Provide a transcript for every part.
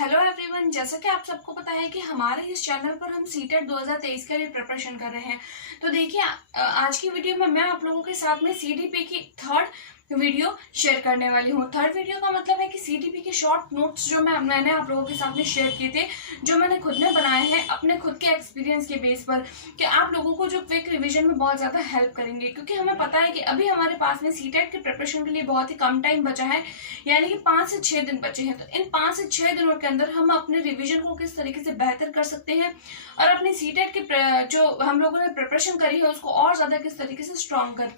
Hello everyone, जैसा कि आप सबको पता है कि हमारे इस चैनल पर हम सीटेट 2023 के लिए प्रिपरेशन कर रहे हैं। तो देखिए, आज की वीडियो में मैं आप लोगों के साथ में सीडीपी की थर्ड वीडियो शेयर करने वाली हूँ। थर्ड वीडियो का मतलब है कि सीडीपी के शॉर्ट नोट्स जो मैंने आप लोगों के सामने शेयर किए थे, जो मैंने खुद ने बनाए हैं अपने खुद के एक्सपीरियंस के बेस पर, कि आप लोगों को जो क्विक रिवीजन में बहुत ज़्यादा हेल्प करेंगे। क्योंकि हमें पता है कि अभी हमारे पास में सीटेट के प्रिपरेशन के लिए बहुत ही कम टाइम बचा है, यानी कि 5 से 6 दिन बचे हैं। तो इन 5 से 6 दिनों के अंदर हम अपने रिवीजन को किस तरीके से बेहतर कर सकते हैं और अपनी सीटेट की जो हम लोगों ने प्रिपरेशन करी है उसको और ज़्यादा किस तरीके से स्ट्रॉन्ग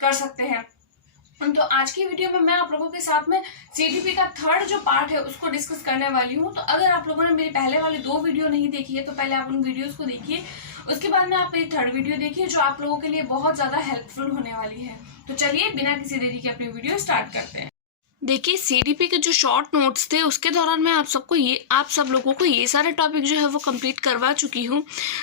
कर सकते हैं। तो आज की वीडियो में मैं आप लोगों के साथ में सीडीपी का थर्ड जो पार्ट है उसको डिस्कस करने वाली हूँ। तो अगर आप लोगों ने मेरी पहले वाली 2 वीडियो नहीं देखी है तो पहले आप उन वीडियोस को देखिए, उसके बाद में आप मेरी थर्ड वीडियो देखिए जो आप लोगों के लिए बहुत ज़्यादा हेल्पफुल होने वाली है। तो चलिए बिना किसी देरी के अपनी वीडियो स्टार्ट करते हैं। देखिए, सीडीपी के जो शॉर्ट नोट्स थे उसके दौरान मैं आप सब लोगों को ये सारे टॉपिक जो है वो कंप्लीट करवा चुकी हूँ।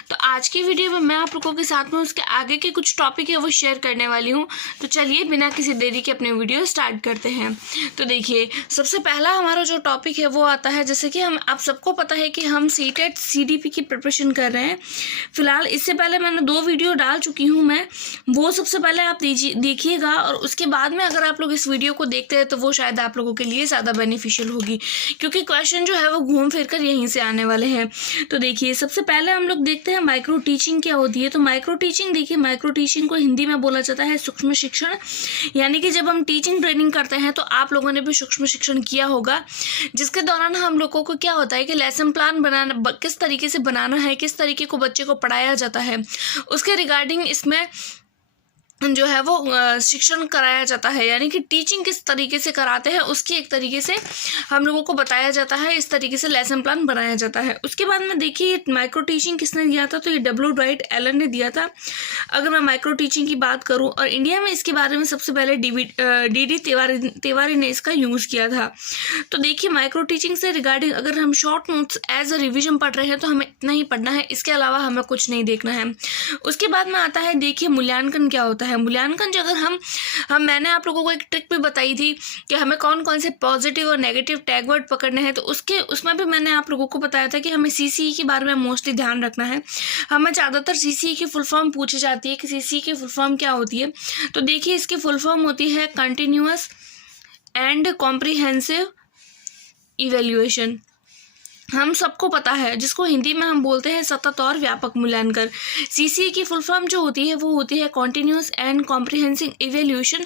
तो आज की वीडियो में मैं आप लोगों के साथ में उसके आगे के कुछ टॉपिक है वो शेयर करने वाली हूँ। तो चलिए बिना किसी देरी के अपने वीडियो स्टार्ट करते हैं। तो देखिए, सबसे पहला हमारा जो टॉपिक है वो आता है, जैसे कि आप सबको पता है कि हम सीटेट सीडीपी की प्रिपरेशन कर रहे हैं। फिलहाल इससे पहले मैंने 2 वीडियो डाल चुकी हूँ मैं, वो सबसे पहले आप देखिएगा और उसके बाद में अगर आप लोग इस वीडियो को देखते हैं तो वो शायद आप लोगों के लिए ज़्यादा बेनिफिशियल होगी, क्योंकि क्वेश्चन जो है वो घूम फिर कर यहीं से आने वाले हैं। तो देखिए, सबसे पहले हम लोग देखते हैं माइक्रो टीचिंग क्या होती है। तो माइक्रो टीचिंग, देखिए माइक्रो टीचिंग को हिंदी में बोला जाता है सूक्ष्म शिक्षण। यानी कि जब हम टीचिंग ट्रेनिंग करते हैं तो आप लोगों ने भी सूक्ष्म शिक्षण किया होगा, जिसके दौरान हम लोगों को क्या होता है कि लेसन प्लान बनाना, किस तरीके से बनाना है, किस तरीके को बच्चे को पढ़ाया जाता है, उसके रिगार्डिंग इसमें जो है वो शिक्षण कराया जाता है। यानी कि टीचिंग किस तरीके से कराते हैं उसकी एक तरीके से हम लोगों को बताया जाता है, इस तरीके से लेसन प्लान बनाया जाता है। उसके बाद में देखिए, माइक्रो टीचिंग किसने दिया था, तो ये डब्ल्यू राइट एलन ने दिया था। अगर मैं माइक्रो टीचिंग की बात करूं, और इंडिया में इसके बारे में सबसे पहले डी तिवारी ने इसका यूज़ किया था। तो देखिए, माइक्रो टीचिंग से रिगार्डिंग अगर हम short notes as a revision पढ़ रहे हैं तो हमें इतना ही पढ़ना है, इसके अलावा हमें कुछ नहीं देखना है। उसके बाद में आता है, देखिए मूल्यांकन क्या होता है। मूल्यांकन जो अगर मैंने आप लोगों को एक ट्रिक भी बताई थी कि हमें कौन कौन से पॉजिटिव और नेगेटिव टैग वर्ड पकड़ने हैं, तो उसमें भी मैंने आप लोगों को बताया था कि हमें सीसीई के बारे में मोस्टली ध्यान रखना है। हमें ज़्यादातर सीसीई की फुल फॉर्म पूछी जाती है कि सीसीई की फुल फॉर्म क्या होती है। तो देखिए, इसकी फुल फॉर्म होती है कंटिन्यूअस एंड कॉम्प्रिहेंसिव इवेल्युएशन। हम सबको पता है, जिसको हिंदी में हम बोलते हैं सतत और व्यापक मूल्यांकन। सीसीई की फुल फॉर्म जो होती है वो होती है कॉन्टिन्यूस एंड कॉम्प्रिहेंसिव इवेल्यूशन,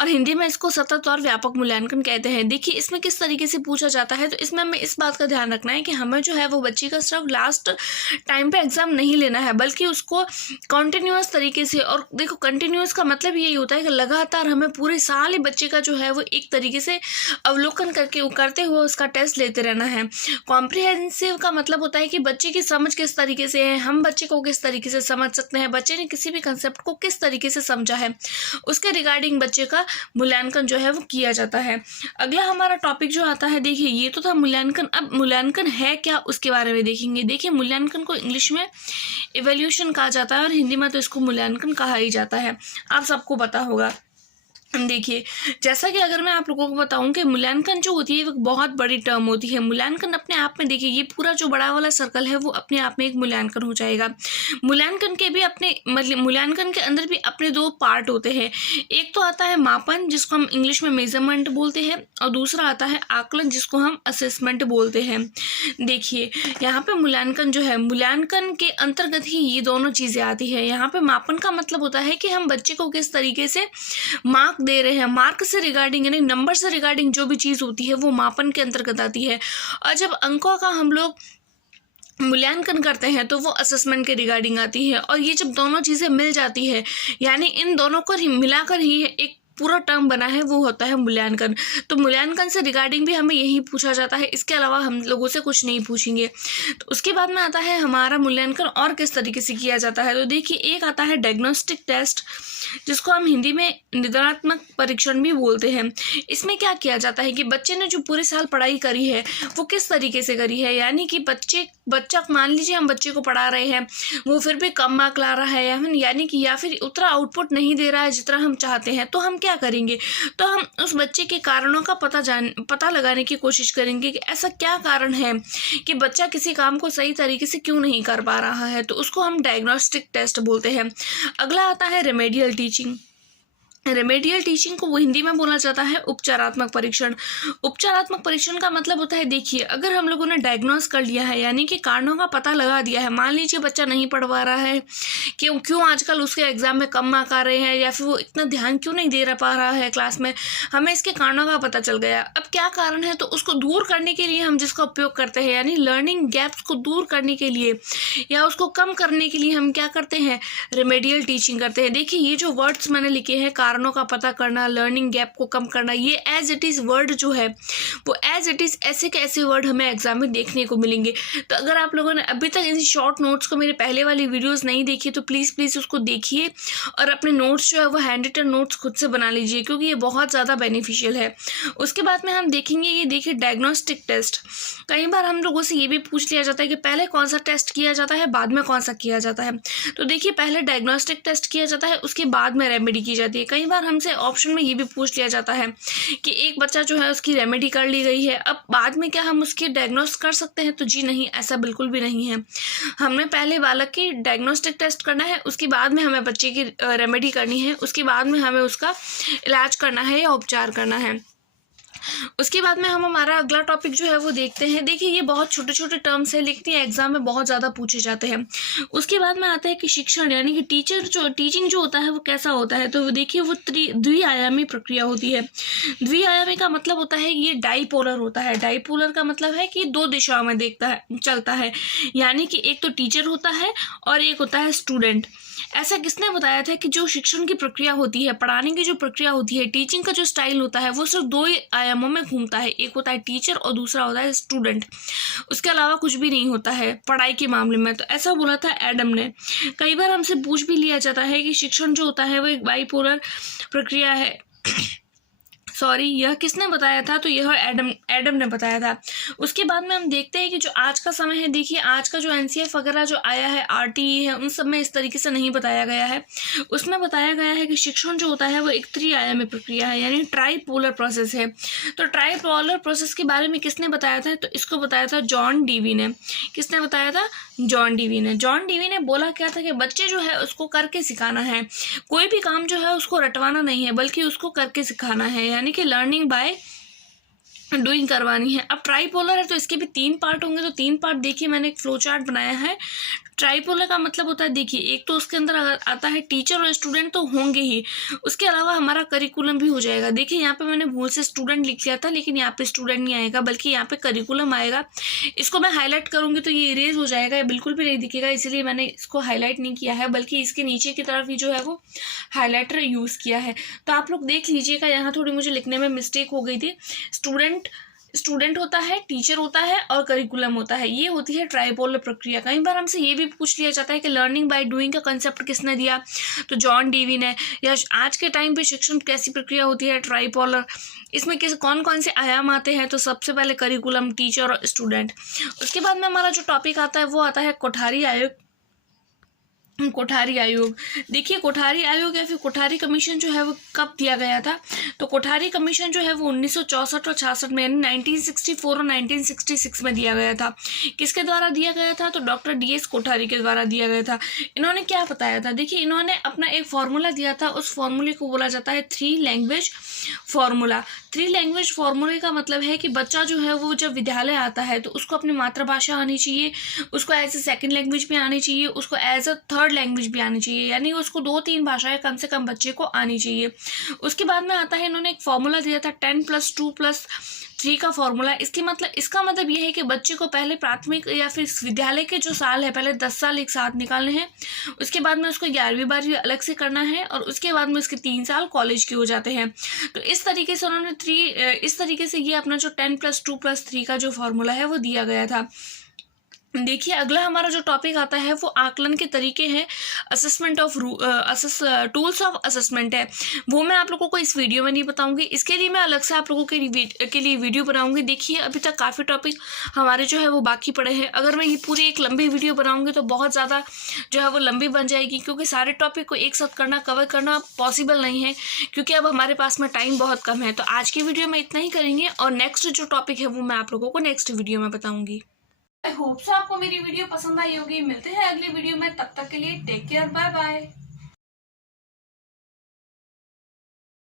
और हिंदी में इसको सतत और व्यापक मूल्यांकन कहते हैं। देखिए, इसमें किस तरीके से पूछा जाता है, तो इसमें हमें इस बात का ध्यान रखना है कि हमें जो है वो बच्ची का सिर्फ लास्ट टाइम पे एग्जाम नहीं लेना है, बल्कि उसको कॉन्टिन्यूस तरीके से, और देखो कंटिन्यूस का मतलब यही होता है कि लगातार हमें पूरे साल ही बच्चे का जो है वो एक तरीके से अवलोकन करते हुए उसका टेस्ट लेते रहना है। कॉम्प्रिहेंसिव का मतलब होता है कि बच्चे की समझ किस तरीके से है, हम बच्चे को किस तरीके से समझ सकते हैं, बच्चे ने किसी भी कंसेप्ट को किस तरीके से समझा है, उसके रिगार्डिंग बच्चे का मूल्यांकन जो है वो किया जाता है। अगला हमारा टॉपिक जो आता है, देखिए ये तो था मूल्यांकन। अब मूल्यांकन है क्या उसके बारे में देखेंगे। देखिए, मूल्यांकन को इंग्लिश में इवैल्यूएशन कहा जाता है और हिंदी में तो इसको मूल्यांकन कहा ही जाता है, आप सबको पता होगा। देखिए, जैसा कि अगर मैं आप लोगों को बताऊं कि मूल्यांकन जो होती है वो बहुत बड़ी टर्म होती है। मूल्यांकन अपने आप में, देखिए ये पूरा जो बड़ा वाला सर्कल है वो अपने आप में एक मूल्यांकन हो जाएगा। मूल्यांकन के भी अपने मतलब मूल्यांकन के अंदर भी अपने 2 पार्ट होते हैं। एक तो आता है मापन, जिसको हम इंग्लिश में मेजरमेंट बोलते हैं, और दूसरा आता है आकलन, जिसको हम असेसमेंट बोलते हैं। देखिए, यहाँ पे मूल्यांकन जो है, मूल्यांकन के अंतर्गत ही ये दोनों चीज़ें आती है। यहाँ पे मापन का मतलब होता है कि हम बच्चे को किस तरीके से मार्क दे रहे हैं, मार्क से रिगार्डिंग यानी नंबर से रिगार्डिंग जो भी चीज़ होती है वो मापन के अंतर्गत आती है। और जब अंकों का हम लोग मूल्यांकन करते हैं तो वो असेसमेंट के रिगार्डिंग आती है। और ये जब दोनों चीज़ें मिल जाती है, यानी इन दोनों को मिलाकर ही एक पूरा टर्म बना है, वो होता है मूल्यांकन। तो मूल्यांकन से रिगार्डिंग भी हमें यही पूछा जाता है, इसके अलावा हम लोगों से कुछ नहीं पूछेंगे। तो उसके बाद में आता है हमारा मूल्यांकन और किस तरीके से किया जाता है। तो देखिए, एक आता है डायग्नोस्टिक टेस्ट, जिसको हम हिंदी में निदानात्मक परीक्षण भी बोलते हैं। इसमें क्या किया जाता है कि बच्चे ने जो पूरे साल पढ़ाई करी है वो किस तरीके से करी है। यानी कि बच्चा मान लीजिए हम बच्चे को पढ़ा रहे हैं, वो फिर भी कम मार्क ला रहा है, या फिर उतना आउटपुट नहीं दे रहा है जितना हम चाहते हैं, तो हम क्या करेंगे, तो हम उस बच्चे के कारणों का पता लगाने की कोशिश करेंगे कि ऐसा क्या कारण है कि बच्चा किसी काम को सही तरीके से क्यों नहीं कर पा रहा है, तो उसको हम डायग्नोस्टिक टेस्ट बोलते हैं। अगला आता है रेमेडियल टीचिंग। रेमेडियल टीचिंग को वो हिंदी में बोला जाता है उपचारात्मक परीक्षण। उपचारात्मक परीक्षण का मतलब होता है, देखिए अगर हम लोगों ने डायग्नोस कर लिया है यानी कि कारणों का पता लगा दिया है, मान लीजिए बच्चा नहीं पढ़ पा रहा है, क्यों आजकल उसके एग्जाम में कम मार्क आ रहे हैं या फिर वो इतना ध्यान क्यों नहीं दे पा रहा है क्लास में, हमें इसके कारणों का पता चल गया। अब क्या कारण है, तो उसको दूर करने के लिए हम जिसका उपयोग करते हैं यानी लर्निंग गैप्स को दूर करने के लिए या उसको कम करने के लिए हम क्या करते हैं, रेमेडियल टीचिंग करते हैं। देखिए ये जो वर्ड्स मैंने लिखे हैं, कारणों का पता करना, लर्निंग गैप को कम करना, ये एज इट इज वर्ड जो है वो एज इट इज ऐसे के ऐसे वर्ड हमें एग्जाम में देखने को मिलेंगे। तो अगर आप लोगों ने अभी तक इन शॉर्ट नोट्स को, मेरे पहले वाली वीडियोस नहीं देखी, तो प्लीज़ उसको देखिए और अपने नोट्स जो है वो हैंड रिटन नोट्स खुद से बना लीजिए, क्योंकि ये बहुत ज़्यादा बेनिफिशियल है। उसके बाद में हम देखेंगे, ये देखिए डायग्नोस्टिक टेस्ट। कई बार हम लोगों से ये भी पूछ लिया जाता है कि पहले कौन सा टेस्ट किया जाता है, बाद में कौन सा किया जाता है। तो देखिए पहले डायग्नोस्टिक टेस्ट किया जाता है, उसके बाद में रेमेडी की जाती है। कई बार हमसे ऑप्शन में ये भी पूछ लिया जाता है कि एक बच्चा जो है उसकी रेमेडी कर ली गई है, अब बाद में क्या हम उसकी डायग्नोस कर सकते हैं, तो जी नहीं, ऐसा बिल्कुल भी नहीं है। हमें पहले बालक की डायग्नोस्टिक टेस्ट करना है, उसके बाद में हमें बच्चे की रेमेडी करनी है, उसके बाद में हमें उसका इलाज करना है या उपचार करना है। उसके बाद में हम हमारा अगला टॉपिक जो है वो देखते हैं। देखिए ये बहुत छोटे छोटे टर्म्स है, लेकिन ये एग्जाम में बहुत ज़्यादा पूछे जाते हैं। उसके बाद में आता है कि शिक्षण यानी कि टीचिंग जो होता है वो कैसा होता है, तो देखिए वो द्विआयामी प्रक्रिया होती है। द्विआयामी का मतलब होता है ये डाईपोलर होता है। डाईपोलर का मतलब है कि दो दिशाओं में चलता है, यानी कि एक तो टीचर होता है और एक होता है स्टूडेंट। ऐसा किसने बताया था कि जो शिक्षण की प्रक्रिया होती है, पढ़ाने की जो प्रक्रिया होती है, टीचिंग का जो स्टाइल होता है वो सिर्फ दो ही आयामों में घूमता है, एक होता है टीचर और दूसरा होता है स्टूडेंट। उसके अलावा कुछ भी नहीं होता है पढ़ाई के मामले में। तो ऐसा बोला था एडम ने। कई बार हमसे पूछ भी लिया जाता है कि शिक्षण जो होता है वो एक बाइपोलर प्रक्रिया है। यह किसने बताया था, तो यह एडम ने बताया था। उसके बाद में हम देखते हैं कि जो आज का समय है, देखिए आज का जो एनसीएफ वगैरह जो आया है, आरटीई है, उन सब में इस तरीके से नहीं बताया गया है। उसमें बताया गया है कि शिक्षण जो होता है वो एक त्रिआयामी प्रक्रिया है, यानी ट्राईपोलर प्रोसेस है। तो ट्राईपोलर प्रोसेस के बारे में किसने बताया था, तो इसको बताया था जॉन डीवी ने। किसने बताया था, जॉन डीवी ने। जॉन डीवी ने बोला क्या था कि बच्चे जो है उसको करके सिखाना है, कोई भी काम जो है उसको रटवाना नहीं है, बल्कि उसको करके सिखाना है, यानी कि लर्निंग बाय डूइंग करवानी है। अब ट्राईपोलर है तो इसके भी 3 पार्ट होंगे, तो 3 पार्ट देखिए मैंने एक फ्लो चार्ट बनाया है। ट्राईपोलर का मतलब होता है, देखिए एक तो उसके अंदर अगर आता है टीचर और स्टूडेंट तो होंगे ही, उसके अलावा हमारा करिकुलम भी हो जाएगा। देखिए यहाँ पे मैंने भूल से स्टूडेंट लिख लिया था, लेकिन यहाँ पे स्टूडेंट नहीं आएगा, बल्कि यहाँ पे करिकुलम आएगा। इसको मैं हाईलाइट करूँगी तो ये इरेज हो जाएगा, ये बिल्कुल भी नहीं दिखेगा, इसलिए मैंने इसको हाईलाइट नहीं किया है, बल्कि इसके नीचे की तरफ ही जो है वो हाईलाइटर यूज़ किया है। तो आप लोग देख लीजिएगा, यहाँ थोड़ी मुझे लिखने में मिस्टेक हो गई थी। स्टूडेंट होता है, टीचर होता है और करिकुलम होता है, ये होती है ट्राईपोलर प्रक्रिया। कई बार हमसे ये भी पूछ लिया जाता है कि लर्निंग बाय डूइंग का कंसेप्ट किसने दिया, तो जॉन डीवी ने। या आज के टाइम पे शिक्षण कैसी प्रक्रिया होती है, ट्राईपोलर, इसमें कौन कौन से आयाम आते हैं, तो सबसे पहले करिकुलम, टीचर और स्टूडेंट। उसके बाद में हमारा जो टॉपिक आता है वो आता है कोठारी आयोग। देखिए कोठारी आयोग या फिर कोठारी कमीशन जो है वो कब दिया गया था, तो कोठारी कमीशन जो है वो 1964 और 66 में, यानी 1964 और 1966 में दिया गया था। किसके द्वारा दिया गया था, तो डॉक्टर डीएस कोठारी के द्वारा दिया गया था। इन्होंने क्या बताया था, देखिए इन्होंने अपना एक फॉर्मूला दिया था, उस फॉर्मूले को बोला जाता है 3 लैंग्वेज फॉर्मूला। 3 लैंग्वेज फॉर्मूले का मतलब है कि बच्चा जो है वो जब विद्यालय आता है तो उसको अपनी मातृभाषा आनी चाहिए, उसको एज ए सेकेंड लैंग्वेज भी आनी चाहिए, उसको एज अ थर्ड लैंग्वेज भी आनी चाहिए, यानी उसको 2-3 भाषाएं कम से कम बच्चे को आनी चाहिए। उसके बाद में आता है, इन्होंने एक फॉर्मूला दिया था 10+2+3 का फॉर्मूला। इसका मतलब ये है कि बच्चे को पहले प्राथमिक या फिर विद्यालय के जो साल है, पहले 10 साल एक साथ निकालने हैं, उसके बाद में उसको 11वीं 12वीं अलग से करना है, और उसके बाद में उसके 3 साल कॉलेज के हो जाते हैं। तो इस तरीके से उन्होंने इस तरीके से ये अपना जो 10+2+3 का जो फॉर्मूला है वो दिया गया था। देखिए अगला हमारा जो टॉपिक आता है वो आकलन के तरीके हैं, assessment of tools of assessment है, वो मैं आप लोगों को इस वीडियो में नहीं बताऊंगी। इसके लिए मैं अलग से आप लोगों के लिए वीडियो बनाऊंगी। देखिए अभी तक काफ़ी टॉपिक हमारे जो है वो बाकी पड़े हैं। अगर मैं ये पूरी एक लंबी वीडियो बनाऊंगी तो बहुत ज़्यादा जो है वो लंबी बन जाएगी, क्योंकि सारे टॉपिक को एक साथ कवर करना पॉसिबल नहीं है, क्योंकि अब हमारे पास में टाइम बहुत कम है। तो आज की वीडियो में इतना ही करेंगे और नेक्स्ट जो टॉपिक है वो मैं आप लोगों को नेक्स्ट वीडियो में बताऊंगी। आई होप सो आपको मेरी वीडियो पसंद आई होगी। मिलते हैं अगली वीडियो में, तब तक के लिए टेक केयर, बाय बाय।